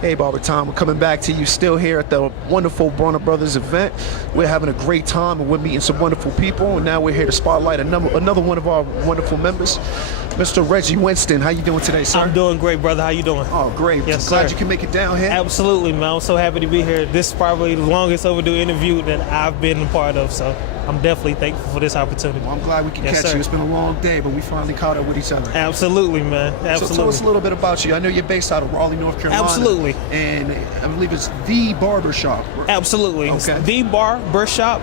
Hey, BarberTime, we're coming back to you still here at the wonderful Bronner Brothers event. We're having a great time and we're meeting some wonderful people, and now we're here to spotlight another one of our wonderful members, Mr. Reggie Winston. How you doing today, sir? I'm doing great, brother. How you doing? Oh, great. Yes, Glad sir. you can make it down here. Absolutely, man. I'm so happy to be here. This is probably the longest overdue interview that I've been a part of, so I'm definitely thankful for this opportunity. Well, I'm glad we can Yes, catch sir. you. It's been a long day, but we finally caught up with each other. Absolutely, man. Absolutely. So tell us a little bit about you. I know you're based out of Raleigh, North Carolina. Absolutely. And I believe it's The Barber Shop. Absolutely. Okay. It's The Barber Shop.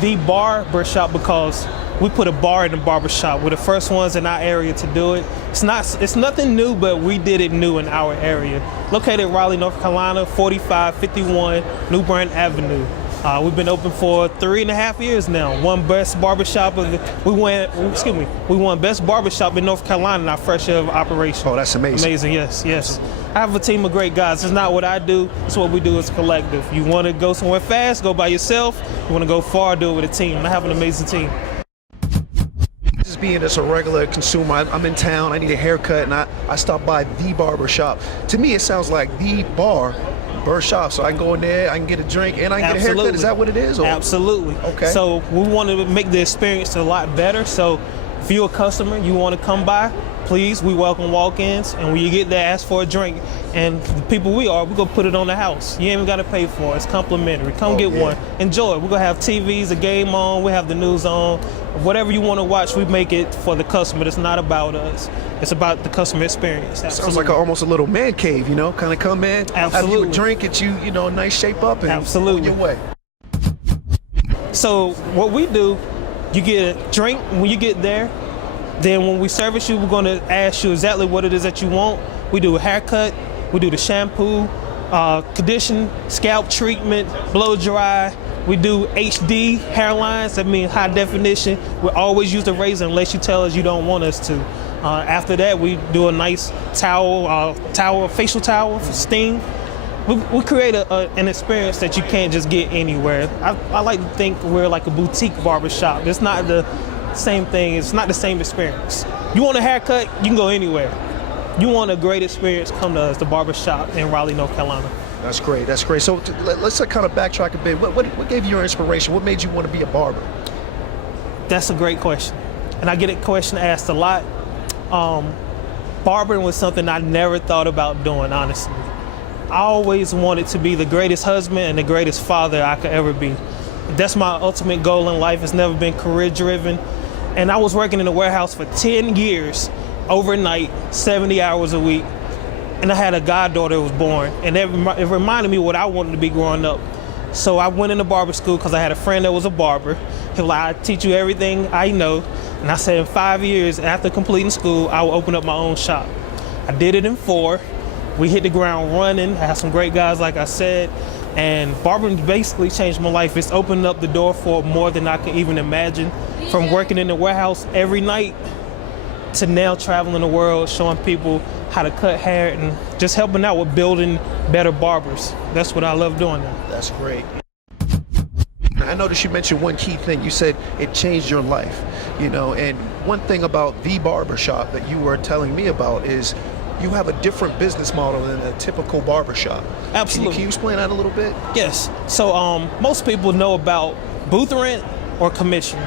The Barber Shop because we put a bar in the barber shop. We're the first ones in our area to do it. It's nothing new, but we did it new in our area. Located in Raleigh, North Carolina, 4551 New Bern Avenue. We've been open for 3.5 years now. Won best barbershop we won best barbershop in North Carolina in our first year of operation. Oh, that's amazing. Amazing, yes. I have a team of great guys. It's not what I do, it's what we do as a collective. You want to go somewhere fast, go by yourself. You want to go far, do it with a team. I have an amazing team. Just being as a regular consumer, I'm in town, I need a haircut, and I stopped by The Barber Shop. To me, it sounds like The Barber Shop, so I can go in there, I can get a drink, and I can get a haircut. Is that what it is? Or? Absolutely. Okay. So we want to make the experience a lot better. So if you're a customer, you want to come by, please, we welcome walk-ins, and when you get there, ask for a drink. And the people we're gonna put it on the house. You ain't even gotta pay for it, it's complimentary. Come get one, enjoy it. We're gonna have TVs, a game on, we have the news on. Whatever you wanna watch, we make it for the customer. It's not about us, it's about the customer experience. Sounds like almost a little man cave, you know? Kind of come in, have you a drink, get you, a nice shape up, and on your way. So what we do, you get a drink when you get there. Then when we service you, we're gonna ask you exactly what it is that you want. We do a haircut, we do the shampoo, condition, scalp treatment, blow dry. We do HD hairlines, that means high definition. We always use the razor unless you tell us you don't want us to. After that, we do a nice facial towel for steam. We create an experience that you can't just get anywhere. I like to think we're like a boutique barbershop. It's not the same thing, it's not the same experience. You want a haircut, you can go anywhere. You want a great experience, come to us, the barbershop in Raleigh, North Carolina. That's great, that's great. So let's kind of backtrack a bit. What gave you your inspiration? What made you want to be a barber? That's a great question. And I get a question asked a lot. Barbering was something I never thought about doing, honestly. I always wanted to be the greatest husband and the greatest father I could ever be. That's my ultimate goal in life. It's never been career driven. And I was working in the warehouse for 10 years, overnight, 70 hours a week. And I had a goddaughter that was born. And it reminded me what I wanted to be growing up. So I went into barber school because I had a friend that was a barber. He was like, I teach you everything I know. And I said in 5 years after completing school, I will open up my own shop. I did it in 4. We hit the ground running. I had some great guys, like I said. And barbering basically changed my life. It's opened up the door for more than I could even imagine. From working in the warehouse every night to now traveling the world, showing people how to cut hair and just helping out with building better barbers. That's what I love doing now. That's great. I noticed you mentioned one key thing. You said it changed your life, and one thing about The Barber Shop that you were telling me about is you have a different business model than a typical barbershop. Absolutely. Can you explain that a little bit? Yes. So most people know about booth rent or commission.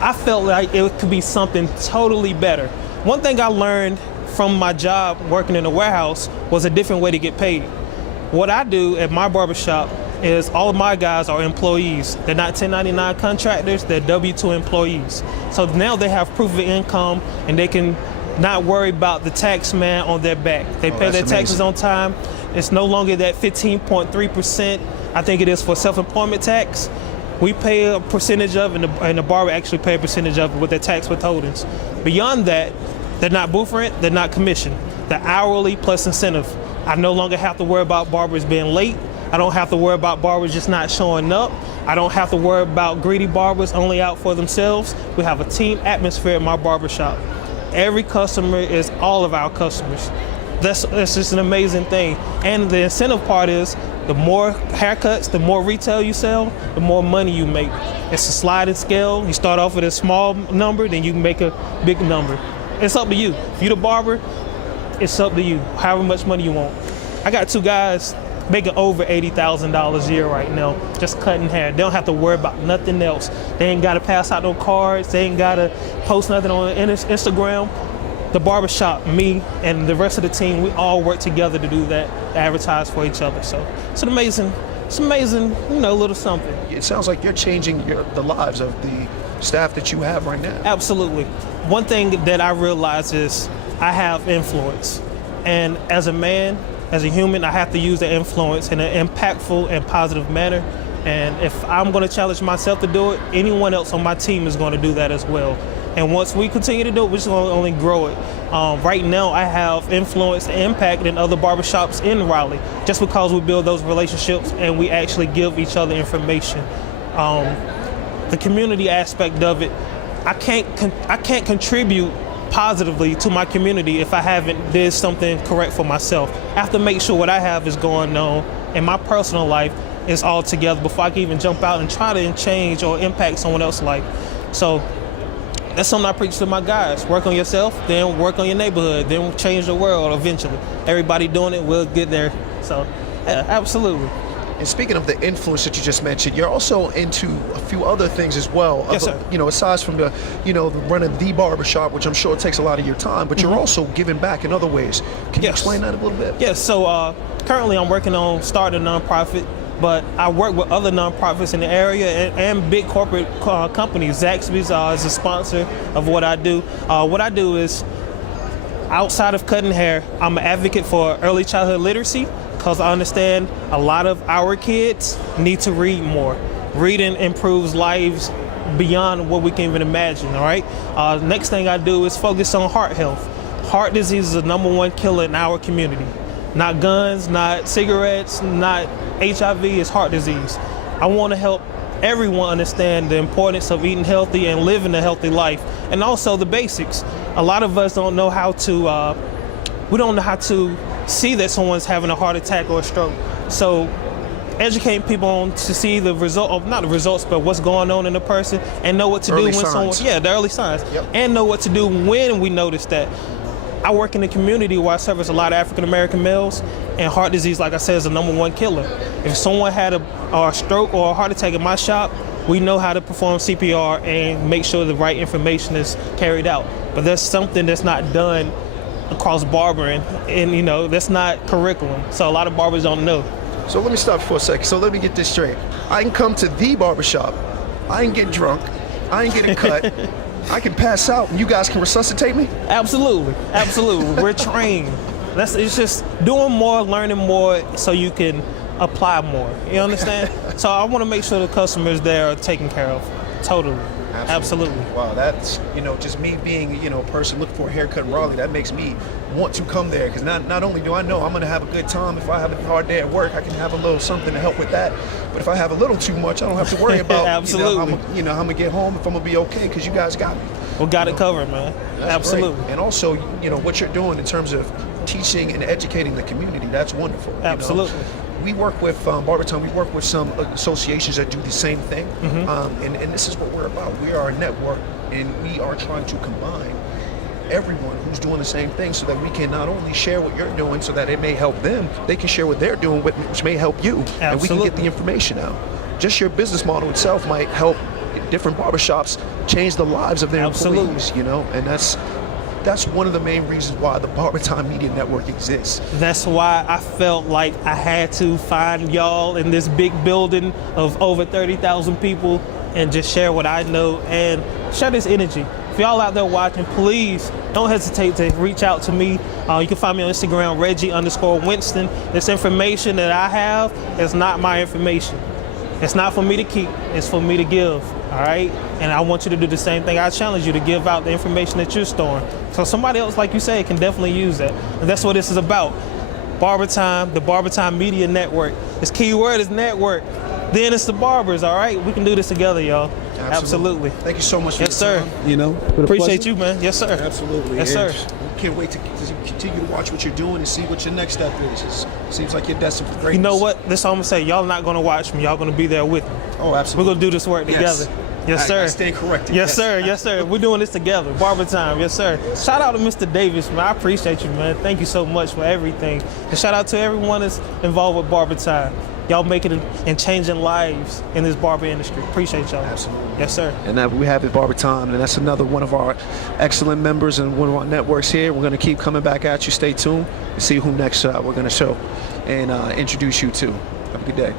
I felt like it could be something totally better. One thing I learned from my job working in a warehouse was a different way to get paid. What I do at my barbershop is all of my guys are employees. They're not 1099 contractors, they're W-2 employees. So now they have proof of income and they can not worry about the tax man on their back. They pay their taxes on time. It's no longer that 15.3%, I think it is for self-employment tax. We pay a percentage of it, and the barber actually pay a percentage of it with their tax withholdings. Beyond that, they're not booth rent, they're not commission. They're hourly plus incentive. I no longer have to worry about barbers being late. I don't have to worry about barbers just not showing up. I don't have to worry about greedy barbers only out for themselves. We have a team atmosphere at my barbershop. Every customer is all of our customers. That's just an amazing thing. And the incentive part is the more haircuts, the more retail you sell, the more money you make. It's a sliding scale. You start off with a small number, then you can make a big number. It's up to you. If you're the barber, it's up to you, however much money you want. I got 2 guys making over $80,000 a year right now, just cutting hair. They don't have to worry about nothing else. They ain't got to pass out no cards. They ain't got to post nothing on Instagram. The barbershop, me, and the rest of the team, we all work together to do that, to advertise for each other. So it's an amazing, little something. It sounds like you're changing the lives of the staff that you have right now. Absolutely. One thing that I realize is I have influence. And as a man, as a human, I have to use that influence in an impactful and positive manner. And if I'm going to challenge myself to do it, anyone else on my team is going to do that as well. And once we continue to do it, we're just going to only grow it. Right now, I have influence and impact in other barbershops in Raleigh, just because we build those relationships and we actually give each other information. The community aspect of it, I can't contribute positively to my community if I haven't did something correct for myself. I have to make sure what I have is going on in my personal life is all together before I can even jump out and try to change or impact someone else's life. So that's something I preach to my guys. Work on yourself, then work on your neighborhood, then change the world eventually. Everybody doing it, we'll get there. So yeah, absolutely. And speaking of the influence that you just mentioned, you're also into a few other things as well. Yes, sir. Aside from the running the barbershop, which I'm sure takes a lot of your time, but you're also giving back in other ways. Can you explain that a little bit? Yes, so currently I'm working on starting a nonprofit, but I work with other nonprofits in the area and big corporate companies. Zaxby's is a sponsor of what I do. What I do is, outside of cutting hair, I'm an advocate for early childhood literacy, because I understand a lot of our kids need to read more. Reading improves lives beyond what we can even imagine, all right? Next thing I do is focus on heart health. Heart disease is the #1 killer in our community. Not guns, not cigarettes, not HIV, it's heart disease. I want to help everyone understand the importance of eating healthy and living a healthy life, and also the basics. A lot of us don't know how to, we don't know how to see that someone's having a heart attack or a stroke. So educating people on to see the result of, not the results, but what's going on in a person, and know what to do when someone, the early signs, and know what to do when we notice that. I work in a community where I service a lot of African American males, and heart disease, like I said, is the #1 killer. If someone had a stroke or a heart attack in my shop, we know how to perform CPR and make sure the right information is carried out. But there's something that's not done across barbering, and that's not curriculum. So a lot of barbers don't know. So let me stop for a second. So let me get this straight. I can come to the barbershop, I ain't get drunk, I ain't getting cut, I can pass out and you guys can resuscitate me? Absolutely, absolutely. We're trained. It's just doing more, learning more, so you can apply more. You understand? So I want to make sure the customers there are taken care of. Totally. Absolutely. Wow, that's, just me being, a person looking for a haircut in Raleigh, that makes me want to come there, because not only do I know I'm going to have a good time, if I have a hard day at work, I can have a little something to help with that. But if I have a little too much, I don't have to worry about Absolutely. how I'm going to get home, if I'm going to be okay, because you guys got me. We got it covered, man. That's Absolutely. Great. And also, what you're doing in terms of teaching and educating the community, that's wonderful. Absolutely. We work with BarberTime, we work with some associations that do the same thing. And this is what we're about. We are a network, and we are trying to combine everyone who's doing the same thing, so that we can not only share what you're doing so that it may help them, they can share what they're doing, which may help you. Absolutely. And we can get the information out. Just your business model itself might help different barbershops change the lives of their employees, and that's one of the main reasons why the BarberTime Media Network exists. That's why I felt like I had to find y'all in this big building of over 30,000 people and just share what I know and share this energy. If y'all out there watching, please don't hesitate to reach out to me. You can find me on Instagram, Reggie_Winston. This information that I have is not my information. It's not for me to keep, it's for me to give, all right? And I want you to do the same thing. I challenge you to give out the information that you're storing. So somebody else, like you say, can definitely use that. And that's what this is about. BarberTime, the BarberTime Media Network. This key word is network. Then it's the barbers, all right? We can do this together, y'all. Absolutely. Thank you so much for Yes, sir. time. Appreciate you, man. Yes, sir. Absolutely. Yes, sir. Can't wait to continue to watch what you're doing and see what your next step is. It seems like you're destined for greatness. You know what? This is all I'm going to say. Y'all not going to watch me. Y'all going to be there with me. Oh, absolutely. We're going to do this work together. Yes, sir. I stand corrected. Yes, sir. Yes, sir. We're doing this together. BarberTime. Yes, sir. Shout out to Mr. Davis, man. I appreciate you, man. Thank you so much for everything. And shout out to everyone that's involved with BarberTime. Y'all making it and changing lives in this barber industry. Appreciate y'all. Absolutely. Yes, sir. And that we have at BarberTime, and that's another one of our excellent members and one of our networks here. We're going to keep coming back at you. Stay tuned and see who next we're going to show and introduce you to. Have a good day.